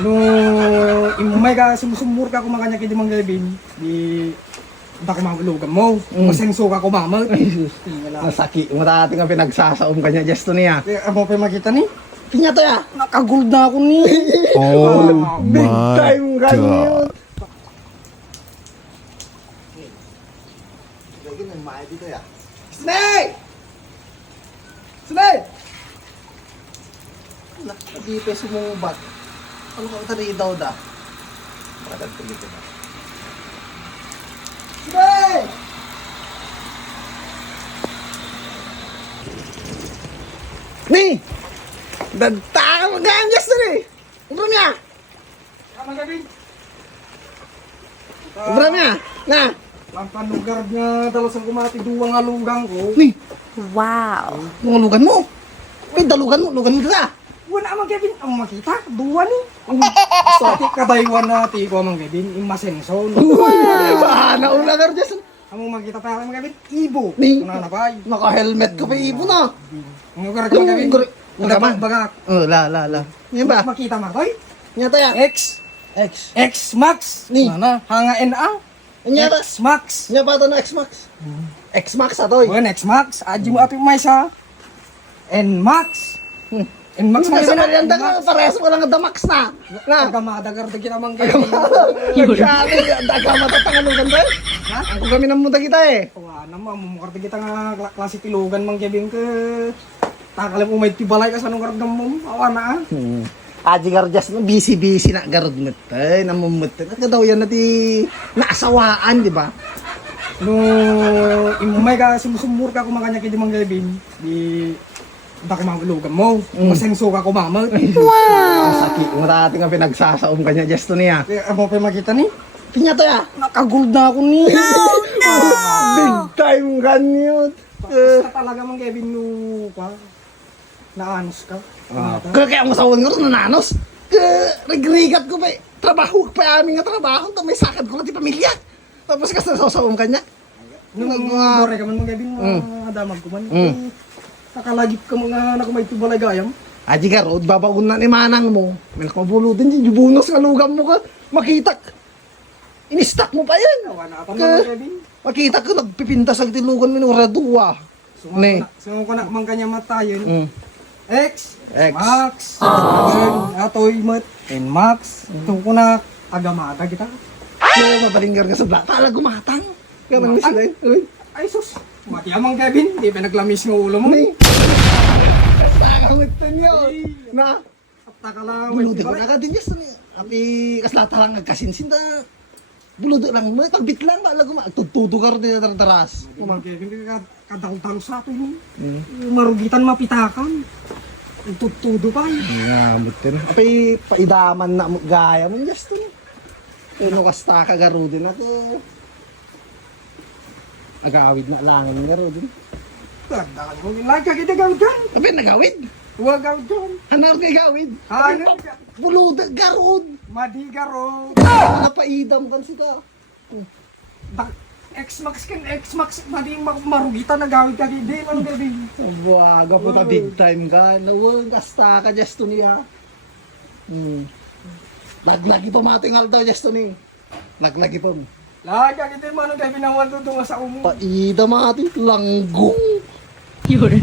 No, imumay ka, sumusumur ka kumakanya kay Dimang Gavin, di baka mamulugan mo. Masenso ka kumamot. Masaki mo dati nga pinagsasaom kanya gesto niya. Kaya mo pa makita ni? Pinya to ya. Nakagold na ako ni. Oh Big my time ganyan. God. Lagi may may dito ya. Snake! Snake! Nakadipe sumubat. Ano ka tadi daw da? Bakit dito na? Snake! Nih! Dagtang maganyas na rin! Ubro niya! Dimang Gavin. Ubro niya! Na! Ang panugar nga dalasang kumati duwang alugang ko. Nih! Wow. Mga lugan mo! May dalugan mo! Lugan mo ka! Wala Mang Gavin, ang makita, duwa ni. Sa ati kadaywan na ti ko Mang Gavin, yung masenso. Bahana ulang ka rin. Ang makita pa Mang Gavin, ibo. Ni. Kuna na pa. Naka-helmet ka pa ibo na! Ang lugar ka Mang Gavin. Lugar man. Bagak. Oh, la. Yan ba? Makita mo toy? Yan tayo. X. X. X Max. Ni. Mana? Hanga NA. Yan ba? X Max. Yan ba ito na X-Max? X-Max atoy. Bukan X Max. Aji mo ato may sa N Max. N Max Max sa merienda ka, parehas mo lang ang damax na. Nga. Agama-dagar ta kita Mang Gavin. Grabe, daga matatangalugan ba? Ha? Ako kami ng muda kita eh. Wala naman, mumukarte kita nga klase tilugan Mang Gavin ka. Takalim umay tibalay ka sa nung karagam mo. Awa na ah. Aji garjas no busy na garod mo tay namumut. At daw yan nati naasawaan, di ba? No, imumay ka, sumusumur ka kumakanya kay Dimang Gavin. Di baka mamulugan mo. Masenso ka kumamot. Masaki mo dati nga pinagsasaom kanya gesto niya. Kaya mo pa makita ni? Pinya to ya. Nakagold na ako ni. Big time ganyan. Basta talaga Mang Gavin no pa. Naanos ka. Kaya mo sawon nga rin nananos. Regrigat ko pa eh. Trabaho pa amin nga trabaho. May sakad ko lang ti pamilya. Tapos kasi sasawon kanya. Nung dore ka man Mang Gavin, damag ko man. Nakalagip ka mga nakumay tibalay gayam. Aji ka road, babaon na ni manang mo. May nakabulo din, yung bunos nga lugam mo ka. Makitak. Inistak mo pa yan. Awa na pa Mang Gavin. Makita ko, nagpipintas ang tilugan mo ng radua. Ne. Sungo ko na mang kanya matayon. Mm. X, X. Max, atoy mat, and Max. Ito ko na agamada kita. Kaya mabalinggar ka sa black. Para gumatang. Kaya nang sila yun. Uy. Ay sus, mati amang Kevin, di pa naglamis ng ulo mo. Ne. Sakangitan yun. Na. Taka lang, Buludo ko na ka din yes. Api kaslata lang nagkasinsin na. Buludo lang mo. Pagbit lang. Bala guma. Tutudo ka rin na taras. Amang Kevin, kadal-dal sa ato yun. Marugitan mapitakan. Tutudo pa yun. Ngamot din. Api paidaman na gaya mo. Yes to. Ano kasta ka garo din ako. Nag-awid na langin ng garo din. Kadal mo, like ka kita gawdan. Api nag-awid. Huwag gawdan. Hanar kay gawid. Ano? Buludo garod. Madigaro. Wala pa idam kan sita. X-Max kan, X-Max, madi marugitan na gawin ka hindi, ano Kevin? Waga po ta big time ka. Nawag kasta ka just to niya. Laglagi pa matingal daw just to ni. Laglagi pa mo. Lahat ka kita man Kevin ang wando doon sa umo. Paida mati langgong. Yun.